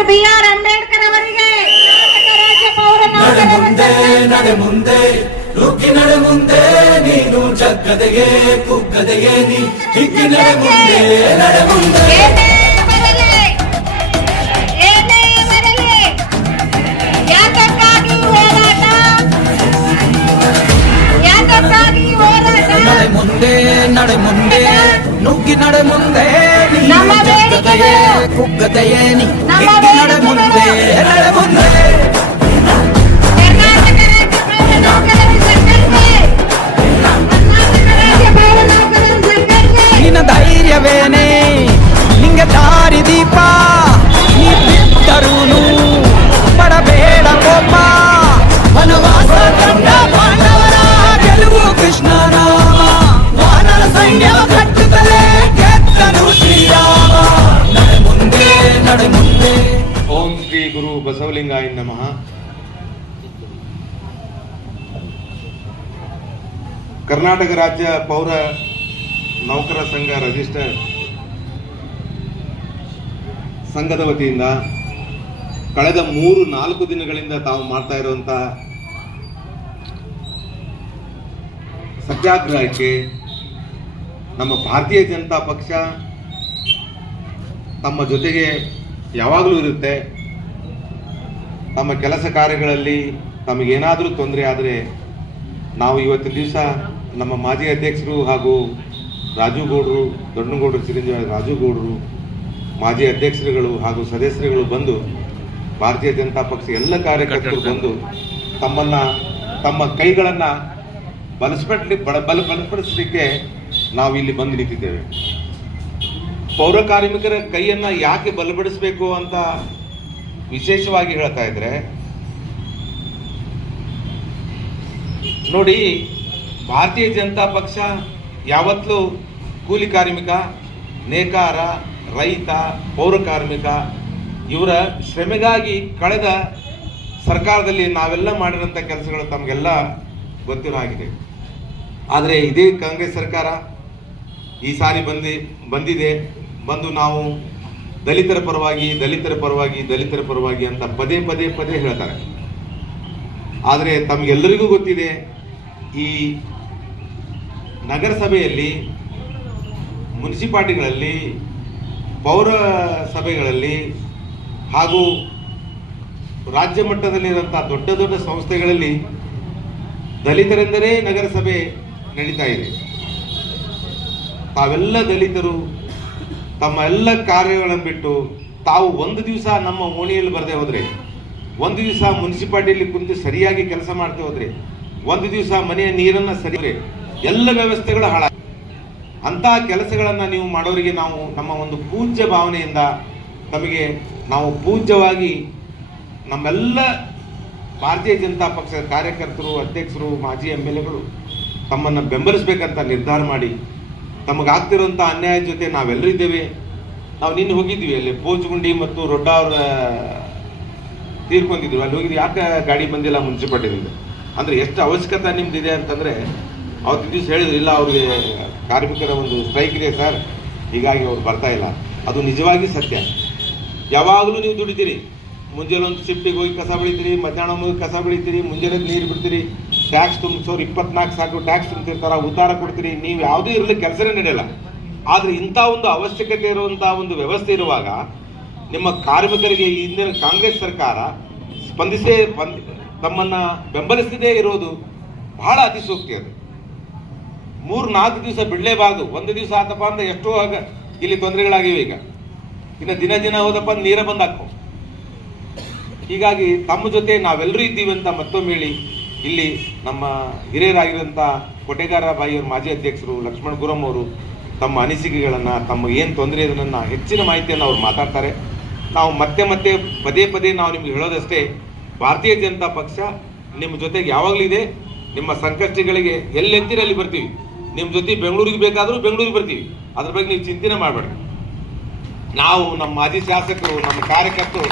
Doctor B R Ambedkar ಅವರಿಗೆ ನಡೆ ಮುಂದೆ ನಡೆ ಮುಂದೆ ನುಗ್ಗಿ ನಡೆ ಮುಂದೆ ನೀನು ಜಗ್ಗದೆಗೆ ಕುಗ್ಗದೆಗೆ ನೀ ಹಿಗ್ಗಿ ನಡೆ ಮುಂದೆ ನಡೆ ಮುಂದೆ. ನಡೆ ಮುಂದೆ ನಡೆ ಮುಂದೆ ನುಗ್ಗಿ ನಡೆ ಮುಂದೆ. ನಮ್ಮ ಬೇಡಿಕೆಗಳು. ಕುಗ್ಗದೆಗೆ ನೀ ಕರ್ನಾಟಕ ರಾಜ್ಯ ಪೌರ ನೌಕರ ಸಂಘ ರಜಿಸ್ಟರ್ ಸಂಘದ ವತಿಯಿಂದ ಕಳೆದ ಮೂರು, ನಾಲ್ಕು ದಿನಗಳಿಂದ ತಾವು ಮಾಡ್ತಾ ಇರುವಂತಹ ಸತ್ಯಾಗ್ರಹಕ್ಕೆ ನಮ್ಮ ಭಾರತೀಯ ಜನತಾ ಪಕ್ಷ ತಮ್ಮ ಜೊತೆಗೆ ಯಾವಾಗಲೂ ಇರುತ್ತೆ. ತಮ್ಮ ಕೆಲಸ ಕಾರ್ಯಗಳಲ್ಲಿ ತಮಗೇನಾದರೂ ತೊಂದರೆ ಆದರೆ ನಾವು ಇವತ್ತಿನ ದಿವಸ ನಮ್ಮ ಮಾಜಿ ಅಧ್ಯಕ್ಷರು ಹಾಗೂ ರಾಜು ಗೌಡರು ದೊಡ್ಡನಗೌಡರು, ಚಿರಂಜೀವಿ ರಾಜು ಗೌಡರು ಮಾಜಿ ಅಧ್ಯಕ್ಷರುಗಳು ಹಾಗೂ ಸದಸ್ಯರುಗಳು ಬಂದು ಭಾರತೀಯ ಜನತಾ ಪಕ್ಷ ಎಲ್ಲ ಕಾರ್ಯಕರ್ತರು ಬಂದು ತಮ್ಮನ್ನ, ತಮ್ಮ ಕೈಗಳನ್ನ ಬಲಸ್ಪಡ್ಲಿ ಬಲ ಬಲ, ಬಲಪಡಿಸಲಿಕ್ಕೆ ನಾವು ಇಲ್ಲಿ ಬಂದು ನಿಂತಿದ್ದೇವೆ. ಪೌರ ಕಾರ್ಮಿಕರ ಕೈಯನ್ನ ಯಾಕೆ ಬಲಪಡಿಸಬೇಕು ಅಂತ ವಿಶೇಷವಾಗಿ ಹೇಳ್ತಾ ಇದ್ರೆ, ನೋಡಿ ಭಾರತೀಯ ಜನತಾ ಪಕ್ಷ ಯಾವತ್ತೂ ಕೂಲಿ ಕಾರ್ಮಿಕ, ನೇಕಾರ, ರೈತ, ಪೌರ ಕಾರ್ಮಿಕ, ಇವರ ಶ್ರಮೆಗಾಗಿ ಕಳೆದ ಸರ್ಕಾರದಲ್ಲಿ ನಾವೆಲ್ಲ ಮಾಡಿರೋಂಥ ಕೆಲಸಗಳು ತಮಗೆಲ್ಲ ಗೊತ್ತಿರೋ ಆಗಿದೆ ಆದರೆ ಇದೇ ಕಾಂಗ್ರೆಸ್ ಸರ್ಕಾರ ಈ ಸಾರಿ ಬಂದಿ, ಬಂದಿದೆ. ಬಂದು ನಾವು ದಲಿತರ ಪರವಾಗಿ ದಲಿತರ ಪರವಾಗಿ ದಲಿತರ ಪರವಾಗಿ ಅಂತ ಪದೇ ಪದೇ ಪದೇ ಹೇಳ್ತಾರೆ. ಆದರೆ ತಮಗೆಲ್ಲರಿಗೂ ಗೊತ್ತಿದೆ ಈ ನಗರಸಭೆಯಲ್ಲಿ, ಮುನ್ಸಿಪಾಲ್ಟಿಗಳಲ್ಲಿ ಪೌರ ಸಭೆಗಳಲ್ಲಿ ಹಾಗೂ ರಾಜ್ಯ ಮಟ್ಟದಲ್ಲಿರುವಂಥ ದೊಡ್ಡ ದೊಡ್ಡ ಸಂಸ್ಥೆಗಳಲ್ಲಿ ದಲಿತರೆಂದರೆ ನಗರಸಭೆ ನಡೀತಾ ಇದೆ. ತಾವೆಲ್ಲ ದಲಿತರು, ತಮ್ಮ ಎಲ್ಲ ಕಾರ್ಯಗಳನ್ನು ಬಿಟ್ಟು ತಾವು ಒಂದು ದಿವಸ ನಮ್ಮ ಓಣಿಯಲ್ಲಿ ಬರದೆ ಹೋದರೆ, ಒಂದು ದಿವಸ ಮುನ್ಸಿಪಾಲ್ಟಿಯಲ್ಲಿ ಕುಂತು ಸರಿಯಾಗಿ ಕೆಲಸ ಮಾಡ್ತಾ ಹೋದ್ರೆ ಒಂದು ದಿವಸ ಮನೆಯ ನೀರನ್ನ ಸರಿ ಎಲ್ಲ ವ್ಯವಸ್ಥೆಗಳು ಹಾಳ ಅಂತ ಕೆಲಸಗಳನ್ನ ನೀವು ಮಾಡೋರಿಗೆ ನಾವು ನಮ್ಮ ಒಂದು ಪೂಜ್ಯ ಭಾವನೆಯಿಂದ ತಮಗೆ ನಾವು ಪೂಜ್ಯವಾಗಿ ನಮ್ಮೆಲ್ಲ ಭಾರತೀಯ ಜನತಾ ಪಕ್ಷದ ಕಾರ್ಯಕರ್ತರು, ಅಧ್ಯಕ್ಷರು, ಮಾಜಿ ಎಂ ಎಲ್ ಎಗಳು ತಮ್ಮನ್ನು ಬೆಂಬಲಿಸಬೇಕಂತ ನಿರ್ಧಾರ ಮಾಡಿ, ತಮಗಾಗ್ತಿರುವಂಥ ಅನ್ಯಾಯ ಜೊತೆ ನಾವೆಲ್ಲರೂ ಇದ್ದೇವೆ. ನಾವು ನಿನ್ನೆ ಹೋಗಿದ್ವಿ ಅಲ್ಲಿ ಪೋಚಗುಂಡಿ ಮತ್ತು ರೊಡ್ಡ ಅವರ ತೀರ್ಕೊಂಡಿದ್ವಿ ಅಲ್ಲಿ ಹೋಗಿದ್ವಿ ಯಾಕೆ ಗಾಡಿ ಬಂದಿಲ್ಲ? ಮುನ್ಸಿಪಾಲ್ಟಿಯಿಂದ. ಅಂದ್ರೆ ಎಷ್ಟು ಅವಶ್ಯಕತೆ ನಿಮ್ದಿದೆ ಅಂತಂದರೆ ಅವ್ರು ದಿವಸ ಹೇಳಿದ್ರು, ಇಲ್ಲ, ಅವ್ರಿಗೆ ಕಾರ್ಮಿಕರ ಒಂದು ಸ್ಟ್ರೈಕ್ ಇದೆ ಸರ್, ಹೀಗಾಗಿ ಅವ್ರು ಬರ್ತಾ ಇಲ್ಲ. ಅದು ನಿಜವಾಗಿ ಸತ್ಯ. ಯಾವಾಗಲೂ ನೀವು ದುಡಿತೀರಿ. ಮುಂಜಾನೆ ಒಂದು ಶಿಫ್ಟಿಗೆ ಹೋಗಿ ಕಸ ಬೆಳಿತೀರಿ, ಮಧ್ಯಾಹ್ನ ಹೋಗಿ ಕಸ ಬೆಳಿತೀರಿ ಮುಂಜಾನೆ ನೀರು ಬಿಡ್ತೀರಿ ಟ್ಯಾಕ್ಸ್ ತುಂಬಿಸೋರು ಇಪ್ಪತ್ನಾಲ್ಕು ಸಾಕು ಟ್ಯಾಕ್ಸ್ ತುಂಬಿರ್ತಾರ ಉತ್ತಾರ ಕೊಡ್ತೀರಿ, ನೀವು ಯಾವುದೇ ಇರಲಿ, ಕೆಲಸನೇ ನಡೆಯಲ್ಲ. ಆದರೆ ಇಂಥ ಒಂದು ಅವಶ್ಯಕತೆ ಇರುವಂಥ ಒಂದು ವ್ಯವಸ್ಥೆ ಇರುವಾಗ, ನಿಮ್ಮ ಕಾರ್ಮಿಕರಿಗೆ ಹಿಂದಿನ ಕಾಂಗ್ರೆಸ್ ಸರ್ಕಾರ ಸ್ಪಂದಿಸೇ ಬಂದ್- ತಮ್ಮನ್ನ ಬೆಂಬಲಿಸದೇ ಇರೋದು ಬಹಳ ಅತಿಸೂಕ್ತಿ ಅದು. ಮೂರು ನಾಲ್ಕು ದಿವಸ ಬಿಡಲೇಬಾರ್ದು ಒಂದು ದಿವಸ ಆತಪ್ಪ ಅಂದ್ರೆ ಎಷ್ಟೋ ಆಗ ಇಲ್ಲಿ ತೊಂದರೆಗಳಾಗಿವೆ ಈಗ. ಇನ್ನು ದಿನ ದಿನ ಹೋದಪ್ಪ ನೀರ ಬಂದ್ ಹಾಕೋ ಹೀಗಾಗಿ ತಮ್ಮ ಜೊತೆ ನಾವೆಲ್ಲರೂ ಇದ್ದೀವಿ ಅಂತ ಮತ್ತೊಮ್ಮೆ ಹೇಳಿ ಇಲ್ಲಿ ನಮ್ಮ ಹಿರಿಯರಾಗಿರುವಂಥ ಕೊಟೆಗಾರ ಬಾಯಿಯವರು, ಮಾಜಿ ಅಧ್ಯಕ್ಷರು ಲಕ್ಷ್ಮಣ್ ಗುರಂ ಅವರು ತಮ್ಮ ಅನಿಸಿಕೆಗಳನ್ನು, ತಮ್ಮ ಏನು ತೊಂದರೆ ಇದನ್ನ ಹೆಚ್ಚಿನ ಮಾಹಿತಿಯನ್ನು ಅವ್ರು ಮಾತಾಡ್ತಾರೆ. ನಾವು ಮತ್ತೆ ಮತ್ತೆ ಪದೇ ಪದೇ ನಾವು ನಿಮ್ಗೆ ಹೇಳೋದಷ್ಟೇ ಭಾರತೀಯ ಜನತಾ ಪಕ್ಷ ನಿಮ್ಮ ಜೊತೆಗೆ ಯಾವಾಗಲೂ ಇದೆ. ನಿಮ್ಮ ಸಂಕಷ್ಟಗಳಿಗೆ ಎಲ್ಲೆತ್ತಿರ ಅಲ್ಲಿ ಬರ್ತೀವಿ. ನಿಮ್ಮ ಜೊತೆ ಬೆಂಗಳೂರಿಗೆ ಬೇಕಾದರೂ ಬೆಂಗಳೂರಿಗೆ ಬರ್ತೀವಿ. ಅದ್ರ ಬಗ್ಗೆ ನೀವು ಚಿಂತನೆ ಮಾಡಬೇಡಿ ನಾವು ನಮ್ಮ ಮಾಜಿ ಶಾಸಕರು, ನಮ್ಮ ಕಾರ್ಯಕರ್ತರು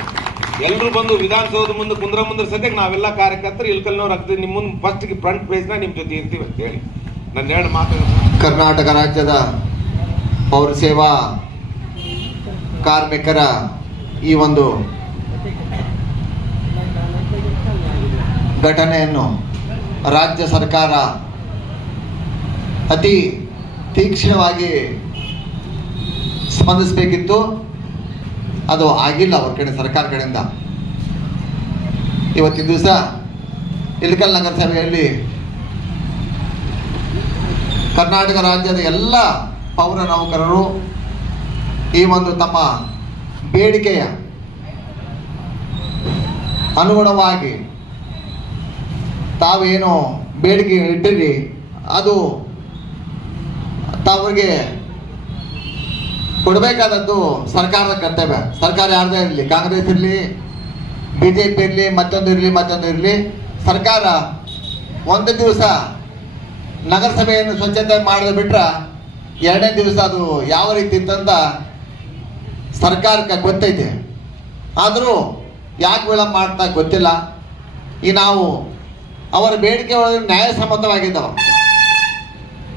ಎಲ್ಲರೂ ಬಂದು ವಿಧಾನಸೌಧ ಮುಂದೆ ಕುಂದ್ರ ಮುಂದ್ರ ಸದ್ಯಕ್ಕೆ ನಾವೆಲ್ಲ ಕಾರ್ಯಕರ್ತರು, ಇಲ್ಕಲ್ನವ್ರು ಆಗ್ತೀವಿ. ನಿಮ್ಮ ಮುಂದೆ ಫಸ್ಟ್ಗೆ ಫ್ರಂಟ್ ಪೇಜ್ನ ನಿಮ್ಮ ಜೊತೆ ಇರ್ತೀವಿ ಅಂತ ಹೇಳಿ. ನನ್ನ ಎರಡು ಮಾತು ಕರ್ನಾಟಕ ರಾಜ್ಯದ ಪೌರ ಸೇವಾ ಕಾರ್ಮಿಕರ ಈ ಒಂದು ಘಟನೆಯನ್ನು ರಾಜ್ಯ ಸರ್ಕಾರ ಅತಿ ತೀಕ್ಷ್ಣವಾಗಿ ಸ್ಪಂದಿಸಬೇಕಿತ್ತು. ಅದು ಆಗಿಲ್ಲ ಅವ್ರ ಕಡೆ, ಸರ್ಕಾರ ಕಡೆಯಿಂದ. ಇವತ್ತಿನ ದಿವಸ ಇಳಕಲ್ ನಗರಸಭೆಯಲ್ಲಿ ಕರ್ನಾಟಕ ರಾಜ್ಯದ ಎಲ್ಲ ಪೌರ ನೌಕರರು ಈ ಒಂದು ತಮ್ಮ ಬೇಡಿಕೆಯ ಅನುಗುಣವಾಗಿ ತಾವೇನು ಬೇಡಿಕೆ ಇಟ್ಟಿರಿ, ಅದು ತಾವ್ರಿಗೆ ಕೊಡಬೇಕಾದದ್ದು ಸರ್ಕಾರದ ಕರ್ತವ್ಯ. ಸರ್ಕಾರ ಯಾರ್ದೇ ಇರಲಿ, ಕಾಂಗ್ರೆಸ್ ಇರಲಿ ಬಿ ಜೆ ಪಿ ಇರಲಿ, ಮತ್ತೊಂದು ಇರಲಿ ಮತ್ತೊಂದು ಇರಲಿ, ಸರ್ಕಾರ ಒಂದು ದಿವಸ ನಗರಸಭೆಯನ್ನು ಸ್ವಚ್ಛತೆ ಮಾಡಿದ ಬಿಟ್ರೆ ಎರಡನೇ ದಿವಸ ಅದು ಯಾವ ರೀತಿ ಇತ್ತಂತ ಸರ್ಕಾರಕ್ಕೆ ಗೊತ್ತೈತೆ. ಆದರೂ ಯಾಕೆ ವಿಳಂಬ ಮಾಡ್ತಾ ಗೊತ್ತಿಲ್ಲ. ಈ ನಾವು ಅವರ ಬೇಡಿಕೆ ಒಳಗೆ ನ್ಯಾಯಸಮ್ಮತವಾಗಿದ್ದವು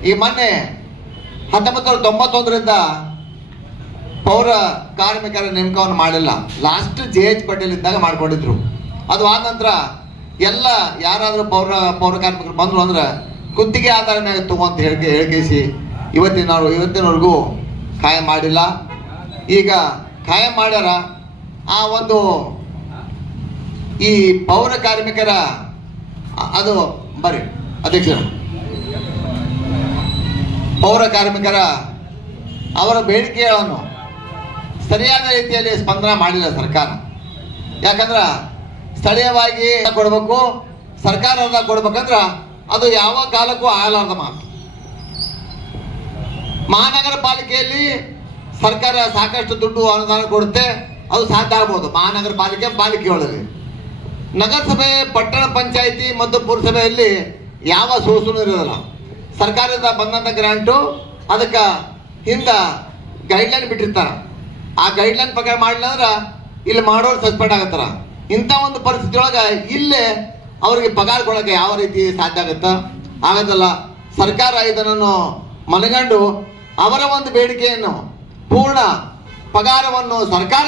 ಈ ಮೊನ್ನೆ ಹತ್ತೊಂಬತ್ತು ನೂರ ತೊಂಬತ್ತೊಂದರಿಂದ ಪೌರ ಕಾರ್ಮಿಕರ ನೇಮಕವನ್ನು ಮಾಡಿಲ್ಲ. ಲಾಸ್ಟ್ ಜೆ ಎಚ್ ಪಟೇಲ್ ಇದ್ದಾಗ ಮಾಡಿಕೊಂಡಿದ್ರು. ಅದು ಆದ ನಂತರ ಎಲ್ಲ ಯಾರಾದರೂ ಪೌರ ಪೌರ ಕಾರ್ಮಿಕರು ಬಂದರು ಅಂದ್ರೆ ಗುತ್ತಿಗೆ ಆಧಾರ ಮೇಲೆ ತಗೊಂತ ಹೇಳಿಕೆ, ಹೇಳಿಕೆಸಿ ಇವತ್ತಿನವ್ರು ನಾವು ಇವತ್ತಿನವರೆಗೂ ಖಾಯಂ ಮಾಡಿಲ್ಲ. ಈಗ ಖಾಯಂ ಮಾಡ್ಯಾರ. ಆ ಒಂದು ಈ ಪೌರ ಕಾರ್ಮಿಕರ ಅದು ಬರ್ರಿ, ಅಧ್ಯಕ್ಷರು. ಪೌರ ಕಾರ್ಮಿಕರ, ಅವರ ಬೇಡಿಕೆಗಳನ್ನು ಸರಿಯಾದ ರೀತಿಯಲ್ಲಿ ಸ್ಪಂದನ ಮಾಡಿಲ್ಲ ಸರ್ಕಾರ. ಯಾಕಂದ್ರೆ ಸ್ಥಳೀಯವಾಗಿ ಕೊಡಬೇಕು, ಸರ್ಕಾರದ ಕೊಡ್ಬೇಕಂದ್ರ ಅದು ಯಾವ ಕಾಲಕ್ಕೂ ಆಗಲಾರ್ದ ಮಾತು. ಮಹಾನಗರ ಪಾಲಿಕೆಯಲ್ಲಿ ಸರ್ಕಾರ ಸಾಕಷ್ಟು ದುಡ್ಡು ಅನುದಾನ ಕೊಡುತ್ತೆ, ಅದು ಸಾಧ್ಯ ಆಗ್ಬೋದು. ಮಹಾನಗರ ಪಾಲಿಕೆ ಪಾಲಿಕೆ ಒಳಗೆ ನಗರಸಭೆ, ಪಟ್ಟಣ ಪಂಚಾಯಿತಿ ಮತ್ತು ಪುರಸಭೆಯಲ್ಲಿ ಯಾವ ಸೋಸು ಇರೋದಿಲ್ಲ. ಸರ್ಕಾರದಿಂದ ಬಂದಂಥ ಗ್ರಾಂಟು ಅದಕ್ಕೆ ಹಿಂದ ಗೈಡ್ಲೈನ್ ಬಿಟ್ಟಿರ್ತಾರೆ. ಆ ಗೈಡ್ಲೈನ್ ಪ್ರಕಾರ ಮಾಡಲಿಲ್ಲ ಇಲ್ಲಿ ಮಾಡೋರು ಸಸ್ಪೆಂಡ್ ಆಗತ್ತಾರ. ಇಂಥ ಒಂದು ಪರಿಸ್ಥಿತಿ ಒಳಗೆ ಇಲ್ಲೇ ಅವರಿಗೆ ಪಗಾರ ಕೊಡೋಕೆ ಯಾವ ರೀತಿ ಸಾಧ್ಯ ಆಗುತ್ತೋ? ಆಗೋದಲ್ಲ. ಸರ್ಕಾರ ಇದನ್ನು ಮನಗಂಡು ಅವರ ಒಂದು ಬೇಡಿಕೆಯನ್ನು ಪೂರ್ಣ ಪಗಾರವನ್ನು ಸರ್ಕಾರ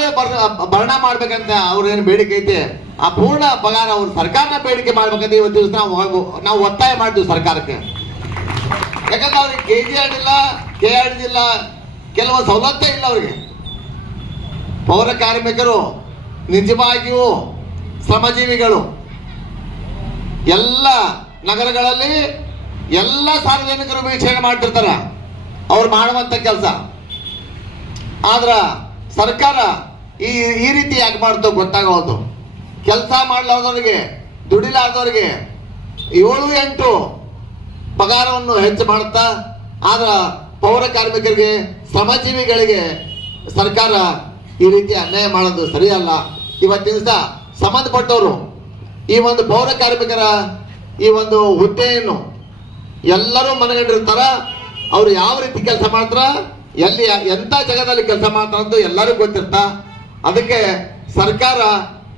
ಭರಣ ಮಾಡ್ಬೇಕಂತ ಅವ್ರೇನು ಬೇಡಿಕೆ ಐತೆ? ಆ ಪೂರ್ಣ ಪಗಾರ ಅವ್ರ ಸರ್ಕಾರನ ಬೇಡಿಕೆ ಮಾಡ್ಬೇಕಂತ ಇವತ್ತು ದಿವಸ ನಾವು ನಾವು ಒತ್ತಾಯ ಮಾಡ್ತೀವಿ ಸರ್ಕಾರಕ್ಕೆ. ಯಾಕಂದ್ರೆ ಅವ್ರಿಗೆ ಕೆ ಜಿ ಆಡಿಲ್ಲ ಕೆ ಆಡಿದಿಲ್ಲ ಕೆಲವು ಸವಲತ್ತೇ ಇಲ್ಲ ಅವ್ರಿಗೆ. ಪೌರ ಕಾರ್ಮಿಕರು, ನಿಜವಾಗಿಯೂ ಶ್ರಮಜೀವಿಗಳು. ಎಲ್ಲ ನಗರಗಳಲ್ಲಿ ಎಲ್ಲ ಸಾರ್ವಜನಿಕರು ವೀಕ್ಷಣೆ ಮಾಡ್ತಿರ್ತಾರ. ಅವ್ರು ಮಾಡುವಂತ ಕೆಲಸ. ಆದ್ರ ಸರ್ಕಾರ ಈ ಈ ರೀತಿ ಯಾಕೆ ಮಾಡ್ತೋ ಗೊತ್ತಾಗೋದು. ಕೆಲಸ ಮಾಡ್ಲಾರ್ದವ್ರಿಗೆ, ದುಡಿಲಾರ್ದವ್ರಿಗೆ ಏಳು ಎಂಟು ಪಗಾರವನ್ನು ಹೆಚ್ಚು ಮಾಡುತ್ತಾ, ಆದ್ರ ಪೌರ ಕಾರ್ಮಿಕರಿಗೆ, ಶ್ರಮಜೀವಿಗಳಿಗೆ ಸರ್ಕಾರ ಈ ರೀತಿ ಅನ್ಯಾಯ ಮಾಡೋದು ಸರಿಯಲ್ಲ. ಇವತ್ತಿನ ದಿವಸ ಸಂಬಂಧಪಟ್ಟವರು ಈ ಒಂದು ಪೌರ ಕಾರ್ಮಿಕರ ಈ ಒಂದು ಹುದ್ದೆಯನ್ನು ಎಲ್ಲರೂ ಮನಗಂಡಿರ್ತಾರ. ಅವ್ರು ಯಾವ ರೀತಿ ಕೆಲಸ ಮಾಡ್ತಾರ? ಎಲ್ಲಿ ಎಂತ ಜಾಗದಲ್ಲಿ ಕೆಲಸ ಮಾಡ್ತಾರಂತೂ ಎಲ್ಲರಿಗೂ ಗೊತ್ತಿರ್ತ? ಅದಕ್ಕೆ ಸರ್ಕಾರ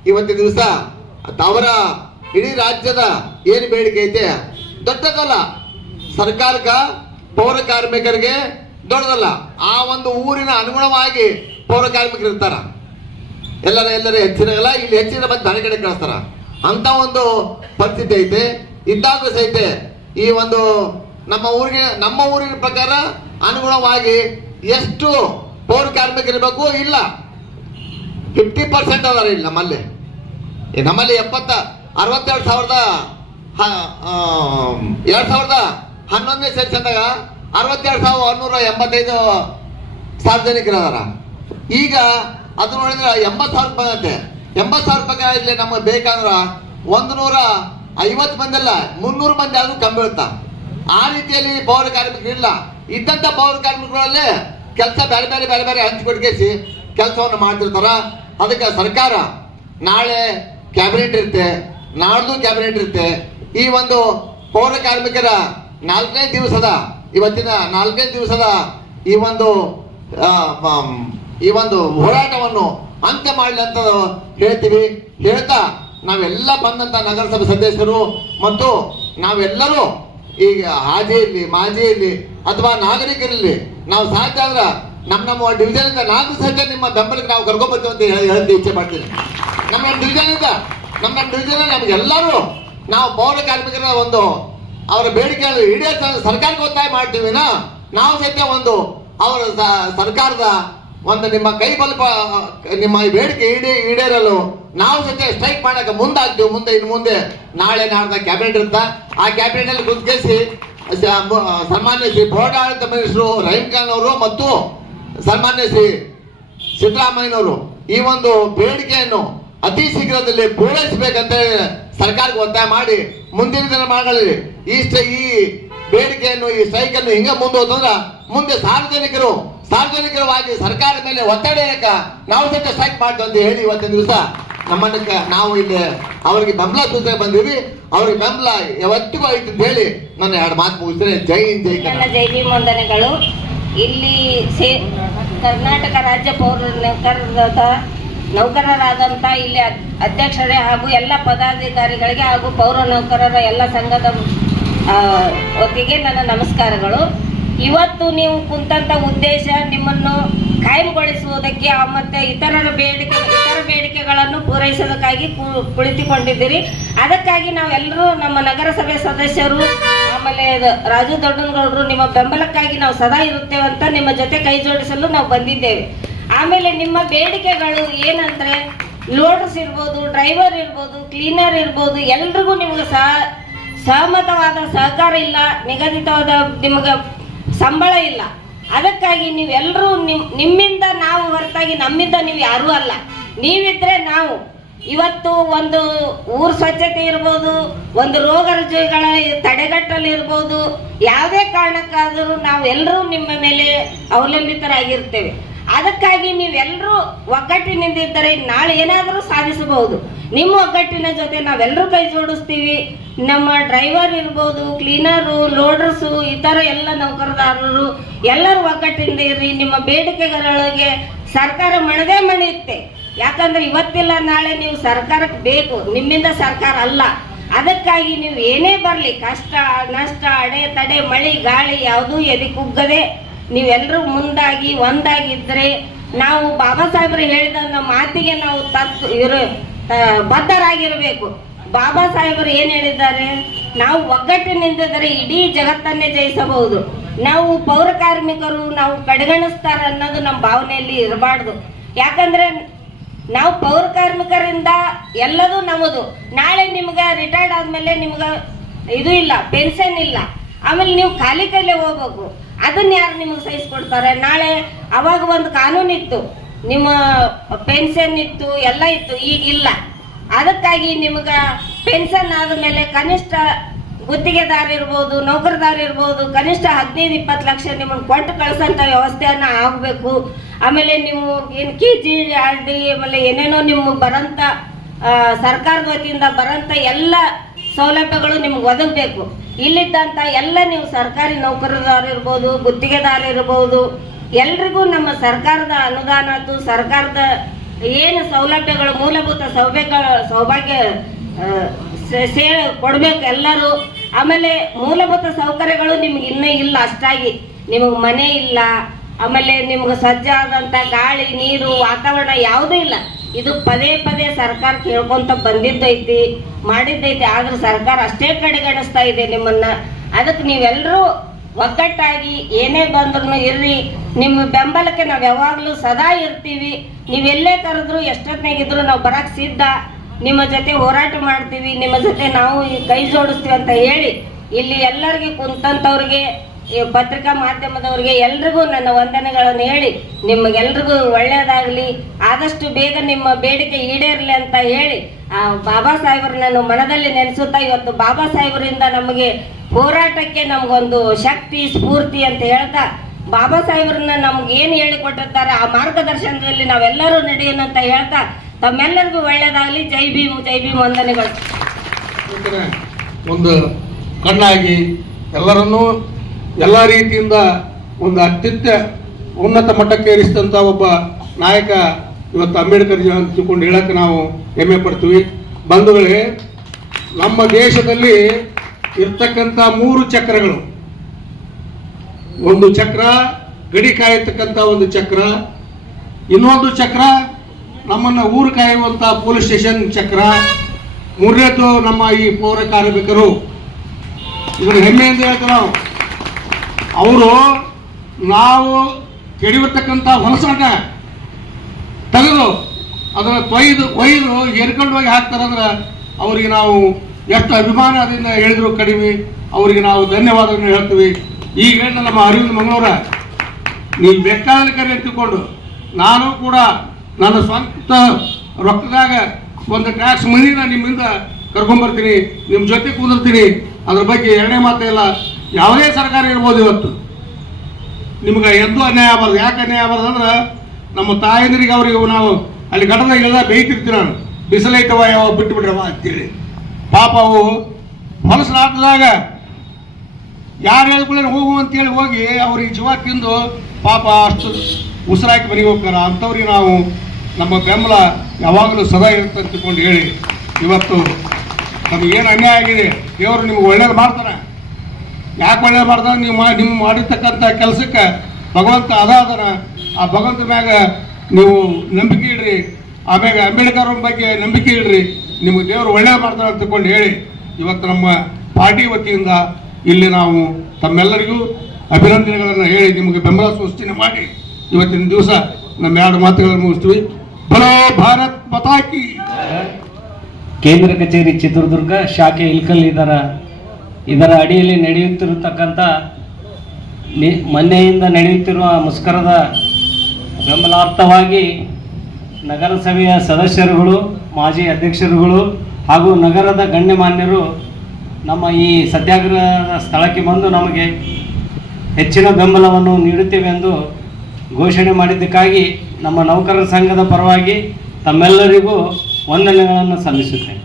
ಇವತ್ತಿನ ದಿವಸ, ಅವರ ಇಡೀ ರಾಜ್ಯದ ಏನು ಬೇಡಿಕೆ ಐತೆ? ದೊಡ್ಡದಲ್ಲ. ಸರ್ಕಾರಕ್ಕ, ಪೌರ ಕಾರ್ಮಿಕರಿಗೆ ದೊಡ್ಡದಲ್ಲ. ಆ ಒಂದು ಊರಿನ ಅನುಗುಣವಾಗಿ ಪೌರ ಕಾರ್ಮಿಕರು ಇರ್ತಾರ. ಎಲ್ಲರ ಎಲ್ಲರ ಹೆಚ್ಚಿನ ಇಲ್ಲಿ ಹೆಚ್ಚಿನ ಬಂದು ಧನ ಕಡೆ ಕಳಿಸ್ತಾರ. ಅಂತ ಒಂದು ಪರಿಸ್ಥಿತಿ ಐತೆ. ಇದ್ದಾಗ ಸಹಿತ ಈ ಒಂದು ನಮ್ಮ ಊರಿಗೆ, ನಮ್ಮ ಊರಿನ ಪ್ರಕಾರ ಅನುಗುಣವಾಗಿ ಎಷ್ಟು ಪೌರ ಕಾರ್ಮಿಕರಿರಬೇಕು ಇಲ್ಲ. ಫಿಫ್ಟಿ ಪರ್ಸೆಂಟ್ ಅದಾರ ಇಲ್ಲಿ ನಮ್ಮಲ್ಲಿ. ನಮ್ಮಲ್ಲಿ ಎಪ್ಪತ್ತ, ಅರವತ್ತೆರಡು ಸಾವಿರದ ಎರಡು ಸಾವಿರದ ಹನ್ನೊಂದನೇ ಸೆಕ್ಷನ್ದಾಗ ಅರವತ್ತೆರಡು ಸಾವಿರದ ಒಂದೂರ ಎಂಬತ್ತೈದು ಸಾರ್ವಜನಿಕರು ಅದಾರ. ಈಗ ಅದು ನೋಡಿದ್ರೆ ಎಂಬತ್ತು ಸಾವಿರ ರೂಪಾಯಿ ಅಂತೆ. ಎಂಬತ್ತು ಸಾವಿರ ರೂಪಾಯಿ ಇಲ್ಲಿ ನಮಗೆ ಬೇಕಂದ್ರೆ ಒಂದು ನೂರ ಐವತ್ತು ಮಂದಿ ಅಲ್ಲ ಮುನ್ನೂರು ಮಂದಿ ಆದ್ರೂ ಕಮ್ಮಿ ಇರುತ್ತೆ ಆ ರೀತಿಯಲ್ಲಿ ಪೌರ ಕಾರ್ಮಿಕರು ಇಲ್ಲ. ಇದ್ದಂತ ಪೌರ ಕಾರ್ಮಿಕರಲ್ಲೇ ಕೆಲಸ ಬೇರೆ ಬೇರೆ ಬೇರೆ ಬೇರೆ ಹಂಚಿಕೊಡ್ಕೇಸಿ ಕೆಲಸವನ್ನು ಮಾಡ್ತಿರ್ತಾರ. ಅದಕ್ಕೆ ಸರ್ಕಾರ ನಾಳೆ ಕ್ಯಾಬಿನೆಟ್ ಇರುತ್ತೆ. ನಾಡ್ದು ಕ್ಯಾಬಿನೆಟ್ ಇರುತ್ತೆ. ಈ ಒಂದು ಪೌರ ಕಾರ್ಮಿಕರ ನಾಲ್ಕನೇ ದಿವಸದ ಇವತ್ತಿನ ನಾಲ್ಕನೇ ದಿವಸದ ಈ ಒಂದು ಈ ಒಂದು ಹೋರಾಟವನ್ನು ಅಂತ್ಯ ಮಾಡಲಿ ಅಂತ ಹೇಳ್ತೀವಿ. ಹೇಳ್ತಾ ನಾವೆಲ್ಲ ಬಂದಂತ ನಗರಸಭೆ ಸದಸ್ಯರು ಮತ್ತು ನಾವೆಲ್ಲರೂ ಈಗ ಹಾಜಿಯಲ್ಲಿ ಮಾಜಿಯಲ್ಲಿ ಅಥವಾ ನಾಗರಿಕರಲ್ಲಿ ನಾವು ಸಾಧ್ಯ ಆದ್ರೆ ನಮ್ಮ ನಮ್ಮ ಡಿವಿಷನ್ ಇಂದ ನಾಲ್ಕು ಸಹಿತ ನಿಮ್ಮ ಬೆಂಬಲಕ್ಕೆ ನಾವು ಕರ್ಕೊಂಡ್ಬರ್ತೀವಿ ಅಂತ ಹೇಳಿ ಇಚ್ಛೆ ಮಾಡ್ತೀವಿ ನಮ್ಮ ಡಿವಿಜನ್ ಇಂದ, ನಮ್ಮ ಡಿವಿಷನ್ ನಮ್ಗೆಲ್ಲರೂ ನಾವು ಪೌರ ಕಾರ್ಮಿಕರ ಒಂದು ಅವರ ಬೇಡಿಕೆ ಈಡೇರಿಸ ಸರ್ಕಾರಕ್ಕೆ ಒತ್ತಾಯ ಮಾಡ್ತೀವಿನ ನಾವು ಸಹಿತ ಒಂದು ಅವರ ಸರ್ಕಾರದ ಒಂದು ನಿಮ್ಮ ಕೈ ಬಲ್ಪ, ನಿಮ್ಮ ಬೇಡಿಕೆ ಈಡೇ, ಈಡೇರಲು ನಾವು ಜೊತೆ ಸ್ಟ್ರೈಕ್ ಮಾಡಕ್ಕೆ ಮುಂದಾಗ್ತೀವಿ, ಮುಂದೆ, ಇನ್ನು ಮುಂದೆ. ನಾಳೆ ನಾಡ್ದ ಕ್ಯಾಬಿನೆಟ್ ಇರುತ್ತಾ? ಆ ಕ್ಯಾಬಿನೆಟ್ ಅಲ್ಲಿ ಕುತ್ಕೇಸಿ ಸನ್ಮಾನ್ಯ ಶ್ರೀ ಬೋರ್ಡಾಡಳಿತ ಮಿನಿಸ್ಟರು ರಹೀಂ ಅವರು ಮತ್ತು ಸನ್ಮಾನ್ಯ ಶ್ರೀ ಸಿದ್ದರಾಮಯ್ಯನವರು ಈ ಒಂದು ಬೇಡಿಕೆಯನ್ನು ಅತಿ ಶೀಘ್ರದಲ್ಲಿ ಪೂರೈಸಬೇಕಂತ ಸರ್ಕಾರಕ್ಕೆ ಒತ್ತಾಯ ಮಾಡಿ ಮುಂದಿನ ದಿನಮಾನಗಳಲ್ಲಿ ಈ ಈ ಬೇಡಿಕೆಯನ್ನು, ಈ ಸ್ಟ್ರೈಕ್ ಅನ್ನು ಹಿಂಗೆ ಮುಂದೆ ಮುಂದೆ ಸಾರ್ವಜನಿಕರು ಸಾರ್ವಜನಿಕರವಾಗಿ ಸರ್ಕಾರದ ಮೇಲೆ ಒತ್ತಡ ನಾವು ಸಹಿತ ಸ್ಟ್ರೈಕ್ ಮಾಡಿದ್ವಿ ಅಂತ ಹೇಳಿ ಇವತ್ತಿನ ದಿವಸ ನಮ್ಮನ್ನ ನಾವು ಇಲ್ಲಿ ಅವರಿಗೆ ಬೆಂಬಲ ಸೂಚನೆ ಬಂದಿವಿ ಅವ್ರಿಗೆ ಬೆಂಬಲ ಯಾವತ್ತಿಗೂ ಆಯ್ತು ಅಂತ ಹೇಳಿ ನನ್ನ ಎರಡು ಮಾತು ಮುಗಿಸಿದ್ರೆ ಜೈ ಜೈ ನನ್ನ ಜೈ ಭೀಮ್ ಇಲ್ಲಿ ಕರ್ನಾಟಕ ರಾಜ್ಯ ಪೌರ ನೌಕರರ ನೌಕರರಾದಂಥ ಇಲ್ಲಿ ಅಧ್ಯಕ್ಷರೇ ಹಾಗೂ ಎಲ್ಲ ಪದಾಧಿಕಾರಿಗಳಿಗೆ ಹಾಗೂ ಪೌರ ನೌಕರರ ಎಲ್ಲ ಸಂಘದ ಒಟ್ಟಿಗೆ ನನ್ನ ನಮಸ್ಕಾರಗಳು. ಇವತ್ತು ನೀವು ಕುಂತಂತ ಉದ್ದೇಶ ನಿಮ್ಮನ್ನು ಕಾಯಂಗೊಳಿಸುವುದಕ್ಕೆ ಮತ್ತೆ ಇತರರ ಬೇಡಿಕೆ, ಇತರ ಬೇಡಿಕೆಗಳನ್ನು ಪೂರೈಸೋದಕ್ಕಾಗಿ ಕುಳಿತುಕೊಂಡಿದ್ದೀರಿ. ಅದಕ್ಕಾಗಿ ನಾವೆಲ್ಲರೂ ನಮ್ಮ ನಗರಸಭೆ ಸದಸ್ಯರು, ಆಮೇಲೆ ರಾಜು ದೊಡ್ಡನಗೌಡರು, ನಿಮ್ಮ ಬೆಂಬಲಕ್ಕಾಗಿ ನಾವು ಸದಾ ಇರುತ್ತೇವೆ ಅಂತ ನಿಮ್ಮ ಜೊತೆ ಕೈ ಜೋಡಿಸಲು ನಾವು ಬಂದಿದ್ದೇವೆ. ಆಮೇಲೆ ನಿಮ್ಮ ಬೇಡಿಕೆಗಳು ಏನಂದ್ರೆ ಲೋಡರ್ಸ್ ಇರ್ಬೋದು, ಡ್ರೈವರ್ ಇರ್ಬೋದು, ಕ್ಲೀನರ್ ಇರ್ಬೋದು, ಎಲ್ರಿಗೂ ನಿಮ್ಗೆ ಸಹ, ಸಹಮತವಾದ ಸಹಕಾರ ಇಲ್ಲ, ನಿಗದಿತವಾದ ನಿಮಗೆ ಸಂಬಳ ಇಲ್ಲ. ಅದಕ್ಕಾಗಿ ನೀವೆಲ್ಲರೂ ನಿಮ್, ನಿಮ್ಮಿಂದ ನಾವು ಹೊರತಾಗಿ ನಮ್ಮಿಂದ ನೀವು ಯಾರೂ ಅಲ್ಲ. ನೀವಿದ್ರೆ ನಾವು. ಇವತ್ತು ಒಂದು ಊರು ಸ್ವಚ್ಛತೆ ಇರ್ಬೋದು, ಒಂದು ರೋಗ ರುಜಿನಗಳ ತಡೆಗಟ್ಟಲು ಇರ್ಬೋದು, ಯಾವುದೇ ಕಾರಣಕ್ಕಾದರೂ ನಾವೆಲ್ಲರೂ ನಿಮ್ಮ ಮೇಲೆ ಅವಲಂಬಿತರಾಗಿರ್ತೇವೆ. ಅದಕ್ಕಾಗಿ ನೀವೆಲ್ಲರೂ ಒಗ್ಗಟ್ಟಿನಿಂದ ಇದ್ದರೆ ನಾಳೆ ಏನಾದರೂ ಸಾಧಿಸಬಹುದು. ನಿಮ್ಮ ಒಗ್ಗಟ್ಟಿನ ಜೊತೆ ನಾವೆಲ್ಲರೂ ಕೈ ಜೋಡಿಸ್ತೀವಿ. ನಮ್ಮ ಡ್ರೈವರ್ ಇರ್ಬೋದು, ಕ್ಲೀನರು ಲೋಡರ್ಸು ಥರ ಎಲ್ಲ ನೌಕರದಾರರು, ಎಲ್ಲರೂ ಒಗ್ಗಟ್ಟಿಂದ ಇರಿ ನಿಮ್ಮ ಬೇಡಿಕೆಗಳಿಗೆ ಸರ್ಕಾರ ಮಣದೇ ಮಣಿಯುತ್ತೆ ಯಾಕಂದ್ರೆ ಇವತ್ತಿಲ್ಲ, ನಾಳೆ ನೀವು ಸರ್ಕಾರಕ್ಕೆ ಬೇಕು. ನಿಮ್ಮಿಂದ ಸರ್ಕಾರ ಅಲ್ಲ. ಅದಕ್ಕಾಗಿ ನೀವು ಏನೇ ಬರಲಿ, ಕಷ್ಟ, ನಷ್ಟ, ಅಡೆ ತಡೆ, ಮಳೆ, ಗಾಳಿ, ಯಾವುದೂ ಎದೆ ಕುಗ್ಗದೆ ನೀವೆಲ್ಲರೂ ಮುಂದಾಗಿ, ಒಂದಾಗಿದ್ರೆ ನಾವು ಬಾಬಾ ಸಾಹೇಬರು ಹೇಳಿದ ಮಾತಿಗೆ ನಾವು ತತ್ ಇರು ಬದ್ಧರಾಗಿರಬೇಕು. ಬಾಬಾ ಸಾಹೇಬರು ಏನ್ ಹೇಳಿದ್ದಾರೆ? ನಾವು ಒಗ್ಗಟ್ಟಿನಿಂದಿದ್ದರೆ ಇಡೀ ಜಗತ್ತನ್ನೇ ಜಯಿಸಬಹುದು. ನಾವು ಪೌರ ಕಾರ್ಮಿಕರು, ನಾವು ಕಡೆಗಣಿಸ್ತಾರ ಅನ್ನೋದು ನಮ್ಮ ಭಾವನೆಯಲ್ಲಿ ಇರಬಾರ್ದು. ಯಾಕಂದ್ರೆ ನಾವು ಪೌರ ಕಾರ್ಮಿಕರಿಂದ ಎಲ್ಲದೂ ನಮ್ಮದು. ನಾಳೆ ನಿಮ್ಗೆ ರಿಟೈರ್ಡ್ ಆದ್ಮೇಲೆ ನಿಮ್ಗೆ ಇದು ಇಲ್ಲ ಪೆನ್ಷನ್ ಇಲ್ಲ. ಆಮೇಲೆ ನೀವು ಖಾಲಿ ಕೈಲೇ ಹೋಗ್ಬೇಕು. ಅದನ್ನ ಯಾರು ನಿಮಗೆ ಸಹಿಸ್ಕೊಡ್ತಾರೆ? ನಾಳೆ ಅವಾಗ ಒಂದು ಕಾನೂನು ಇತ್ತು. ನಿಮ್ಮ ಪೆನ್ಷನ್ ಇತ್ತು, ಎಲ್ಲ ಇತ್ತು ಈಗ ಇಲ್ಲ. ಅದಕ್ಕಾಗಿ ನಿಮ್ಗೆ ಪೆನ್ಷನ್ ಆದಮೇಲೆ ಕನಿಷ್ಠ ಗುತ್ತಿಗೆದಾರ ಇರ್ಬೋದು, ನೌಕರದಾರ ಇರ್ಬೋದು, ಕನಿಷ್ಠ ಹದಿನೈದು, ಇಪ್ಪತ್ತು ಲಕ್ಷ ನಿಮ್ಮನ್ನು ಕೊಟ್ಟು ಕಳ್ಸೋಂಥ ವ್ಯವಸ್ಥೆಯನ್ನ ಆಗಬೇಕು. ಆಮೇಲೆ ನೀವು ಏನು ಕೆ, ಜಿ, ಆರ್ ಆಮೇಲೆ ಏನೇನೋ ನಿಮ್ಮ ಬರೋಂಥ ಸರ್ಕಾರದ ವತಿಯಿಂದ ಬರೋಂಥ ಎಲ್ಲ ಸೌಲಭ್ಯಗಳು ನಿಮ್ಗೆ ಒದಗಬೇಕು. ಇಲ್ಲಿದ್ದಂಥ ಎಲ್ಲ ನೀವು ಸರ್ಕಾರಿ ನೌಕರದಾರಿರ್ಬೋದು ಇರ್ಬೋದು ಎಲ್ರಿಗೂ ನಮ್ಮ ಸರ್ಕಾರದ ಅನುದಾನ ಸರ್ಕಾರದ ಏನು ಸೌಲಭ್ಯಗಳು, ಮೂಲಭೂತ ಸೌಭಾಗ್ಯ ಸೌಭಾಗ್ಯ ಸೇ- ಕೊಡ್ಬೇಕು ಎಲ್ಲರೂ. ಆಮೇಲೆ ಮೂಲಭೂತ ಸೌಕರ್ಯಗಳು ನಿಮ್ಗೆ ಇನ್ನೂ ಇಲ್ಲ ಅಷ್ಟಾಗಿ. ನಿಮಗೆ ಮನೆ ಇಲ್ಲ. ಆಮೇಲೆ ನಿಮ್ಗೆ ಸಜ್ಜಾದಂಥ ಗಾಳಿ, ನೀರು, ವಾತಾವರಣ ಯಾವುದೂ ಇಲ್ಲ. ಇದು ಪದೇ ಪದೇ ಸರ್ಕಾರ ಕೇಳ್ಕೊಂತ ಬಂದಿದ್ದೈತಿ, ಮಾಡಿದ್ದೈತಿ, ಆದ್ರೆ ಸರ್ಕಾರ ಅಷ್ಟೇ ಕಡೆಗಣಿಸ್ತಾ ಇದೆ ನಿಮ್ಮನ್ನ. ಅದಕ್ಕೆ ನೀವೆಲ್ಲರೂ ಒಗ್ಗಟ್ಟಾಗಿ ಏನೇ ಬಂದ್ರು ಇರ್ರಿ. ನಿಮ್ಮ ಬೆಂಬಲಕ್ಕೆ ನಾವು ಯಾವಾಗಲೂ ಸದಾ ಇರ್ತೀವಿ. ನೀವೆಲ್ಲೇ ಕರೆದ್ರು ಎಷ್ಟೊತ್ತಿನಾಗಿದ್ರು ನಾವು ಬರಕ್ ಸಿದ್ಧ. ನಿಮ್ಮ ಜೊತೆ ಹೋರಾಟ ಮಾಡ್ತೀವಿ, ನಿಮ್ಮ ಜೊತೆ ನಾವು ಕೈ ಜೋಡಿಸ್ತೀವಿ ಅಂತ ಹೇಳಿ ಇಲ್ಲಿ ಎಲ್ಲರಿಗೆ ಕುಂತಂತವ್ರಿಗೆ ಈ ಪತ್ರಿಕಾ ಮಾಧ್ಯಮದವ್ರಿಗೆ ಎಲ್ರಿಗೂ ನನ್ನ ವಂದನೆಗಳನ್ನು ಹೇಳಿ, ನಿಮಗೆಲ್ರಿಗೂ ಒಳ್ಳೆಯದಾಗಲಿ, ಆದಷ್ಟು ಬೇಗ ನಿಮ್ಮ ಬೇಡಿಕೆ ಈಡೇರಲಿ ಅಂತ ಹೇಳಿ, ಆ ಬಾಬಾ ಸಾಹೇಬ್ರನ್ನ ನಾನು ಮನದಲ್ಲಿ ನೆನೆಸುತ್ತಾ ಇವತ್ತು ಬಾಬಾ ಸಾಹೇಬರಿಂದ ನಮಗೆ ಹೋರಾಟಕ್ಕೆ ನಮಗೊಂದು ಶಕ್ತಿ, ಸ್ಫೂರ್ತಿ ಅಂತ ಹೇಳ್ತಾ, ಬಾಬಾ ಸಾಹೇಬ್ರನ್ನ ನಮ್ಗೆ ಏನು ಹೇಳಿಕೊಟ್ಟಿರ್ತಾರೆ ಆ ಮಾರ್ಗದರ್ಶನದಲ್ಲಿ ನಾವೆಲ್ಲರೂ ನಡೆಯೋಣ ಅಂತ ಹೇಳ್ತಾ, ತಮ್ಮೆಲ್ಲರಿಗೂ ಒಳ್ಳೇದಾಗಲಿ ಜೈ ಭೀಮ್ ಜೈ ಭೀಮ್ ವಂದನೆಗಳು. ಒಂದು ಕಣ್ಣಾಗಿ ಎಲ್ಲರನ್ನೂ ಎಲ್ಲ ರೀತಿಯಿಂದ ಒಂದು ಅತ್ಯುತ್ತ ಉನ್ನತ ಮಟ್ಟಕ್ಕೆ ಏರಿಸಿದಂಥ ಒಬ್ಬ ನಾಯಕ ಇವತ್ತು ಅಂಬೇಡ್ಕರ್ ಅಂತ ತಿಳ್ಕೊಂಡು ಹೇಳಕ್ಕೆ ನಾವು ಹೆಮ್ಮೆ ಪಡ್ತೀವಿ. ಬಂಧುಗಳೇ, ನಮ್ಮ ದೇಶದಲ್ಲಿ ಇರ್ತಕ್ಕಂಥ ಮೂರು ಚಕ್ರಗಳು. ಒಂದು ಚಕ್ರ, ಗಡಿ ಕಾಯತಕ್ಕಂಥ ಒಂದು ಚಕ್ರ, ಇನ್ನೊಂದು ಚಕ್ರ, ನಮ್ಮನ್ನ ಊರು ಕಾಯುವಂಥ ಪೊಲೀಸ್ ಸ್ಟೇಷನ್ ಚಕ್ರ, ಮೂರನೇದು ನಮ್ಮ ಈ ಪೌರ ಕಾರ್ಮಿಕರು. ಹೆಮ್ಮೆ ಅಂತ ಹೇಳ್ತಾರೆ ನಾವು. ಅವರು ನಾವು ಕೆಡಿವಿರ್ತಕ್ಕಂಥ ಹೊಲಸಾಟ ತೆಗೆದು ಅದನ್ನು ತೊಯ್ದು, ಒಯ್ದು ಎರ್ಕೊಂಡು ಹೋಗಿ ಹಾಕ್ತಾರಂದ್ರೆ ಅವರಿಗೆ ನಾವು ಎಷ್ಟು ಅಭಿಮಾನದಿಂದ ಹೇಳಿದ್ರು ಕಡಿಮೆ, ಅವರಿಗೆ ನಾವು ಧನ್ಯವಾದಗಳನ್ನು ಹೇಳ್ತೀವಿ. ಈಗ ನಮ್ಮ ಅರವಿಂದ್ ಮಂಗಳೂರ, ನೀವು ಬೆಟ್ಟದಲ್ಲಿ ಕರೆ ಅಂತ ನಾನು ಕೂಡ ನನ್ನ ಸ್ವಂತ ರೊಕ್ಕದಾಗ ಒಂದು ಟ್ಯಾಕ್ಸ್ ಮನಿನ ನಿಮ್ಮಿಂದ ಕರ್ಕೊಂಬರ್ತೀನಿ ನಿಮ್ಮ ಜೊತೆ ಕೂದಿರ್ತೀನಿ ಅದ್ರ ಬಗ್ಗೆ ಎರಡನೇ ಮಾತೇ ಇಲ್ಲ. ಯಾವುದೇ ಸರ್ಕಾರ ಇರ್ಬೋದು ಇವತ್ತು. ನಿಮ್ಗೆ ಎಂದೂ ಅನ್ಯಾಯ ಆಗಬಾರ್ದು. ಯಾಕೆ ಅನ್ಯಾಯ ಆಗಬಾರ್ದು ಅಂದ್ರೆ ನಮ್ಮ ತಾಯಂದಿರಿಗೆ ಅವ್ರಿಗೆ ನಾವು ಅಲ್ಲಿ ಘಟನೆ ಬೇಯ್ತಿರ್ತೀವಿ ನಾನು. ಬಿಸಿಲೈತವ ಯಾವ ಬಿಟ್ಟು ಬಿಡ್ರವ ಅಂತೇಳಿ. ಪಾಪ ಅವು ಹೊಲಸಲಾಟದಾಗ ಯಾರು ಹೇಳ್ಕೊಳ್ಳಿ ಹೋಗು ಅಂತೇಳಿ ಹೋಗಿ ಅವ್ರಿಗೆ ಜೀವ ತಿಂದು ಪಾಪ ಅಷ್ಟು ಉಸಿರಾಕಿ ಮನೆಗೆ ಹೋಗ್ತಾರ. ಅಂಥವ್ರಿಗೆ ನಾವು ನಮ್ಮ ಬೆಂಬಲ ಯಾವಾಗಲೂ ಸದಾ ಇರುತ್ತೆ ಅಂತ ತಿಳ್ಕೊಂಡು ಹೇಳಿ. ಇವತ್ತು ನಮಗೇನು ಅನ್ಯಾಯ ಆಗಿದೆ? ದೇವರು ನಿಮ್ಗೆ ಒಳ್ಳೇದು ಮಾಡ್ತಾನೆ ಯಾಕೆ ಒಳ್ಳೆ ಮಾಡ್ದ ನೀವು ನಿಮ್ಮ ಮಾಡಿರ್ತಕ್ಕಂಥ ಕೆಲಸಕ್ಕೆ ಭಗವಂತ ಅದಾದನ, ಆ ಭಗವಂತ ಮ್ಯಾಗ ನೀವು ನಂಬಿಕೆ ಇಡ್ರಿ. ಆಮ್ಯಾಗ ಅಂಬೇಡ್ಕರ್ ಬಗ್ಗೆ ನಂಬಿಕೆ ಇಡ್ರಿ. ನಿಮ್ಗೆ ದೇವರು ಒಳ್ಳೆ ಮಾಡ್ತಾರೆ ಅಂತ ತಿಳ್ಕೊಂಡು ಹೇಳಿ. ಇವತ್ತು ನಮ್ಮ ಪಾರ್ಟಿ ವತಿಯಿಂದ ಇಲ್ಲಿ ನಾವು ತಮ್ಮೆಲ್ಲರಿಗೂ ಅಭಿನಂದನೆಗಳನ್ನು ಹೇಳಿ ನಿಮಗೆ ಬೆಂಬಲ ಸೂಚನೆ ಮಾಡಿ ಇವತ್ತಿನ ದಿವಸ ನಮ್ಮ ಎರಡು ಮಾತುಗಳನ್ನು ಮುಗಿಸ್ತೀವಿ. ಬರೋ ಭಾರತ್ ಪತಾಕಿ ಕೇಂದ್ರ ಕಚೇರಿ ಚಿತ್ರದುರ್ಗ ಶಾಖೆ ಇಲ್ಕಲ್ ಇದರ ಇದರ ಅಡಿಯಲ್ಲಿ ನಡೆಯುತ್ತಿರತಕ್ಕಂಥ ನಿ ಮೊನ್ನೆಯಿಂದ ನಡೆಯುತ್ತಿರುವ ಮುಷ್ಕರದ ಬೆಂಬಲಾರ್ಥವಾಗಿ ನಗರಸಭೆಯ ಸದಸ್ಯರುಗಳು, ಮಾಜಿ ಅಧ್ಯಕ್ಷರುಗಳು ಹಾಗೂ ನಗರದ ಗಣ್ಯಮಾನ್ಯರು ನಮ್ಮ ಈ ಸತ್ಯಾಗ್ರಹದ ಸ್ಥಳಕ್ಕೆ ಬಂದು ನಮಗೆ ಹೆಚ್ಚಿನ ಬೆಂಬಲವನ್ನು ನೀಡುತ್ತೇವೆ ಎಂದು ಘೋಷಣೆ ಮಾಡಿದ್ದಕ್ಕಾಗಿ ನಮ್ಮ ನೌಕರರ ಸಂಘದ ಪರವಾಗಿ ತಮ್ಮೆಲ್ಲರಿಗೂ ವಂದನೆಗಳನ್ನು ಸಲ್ಲಿಸುತ್ತೇನೆ.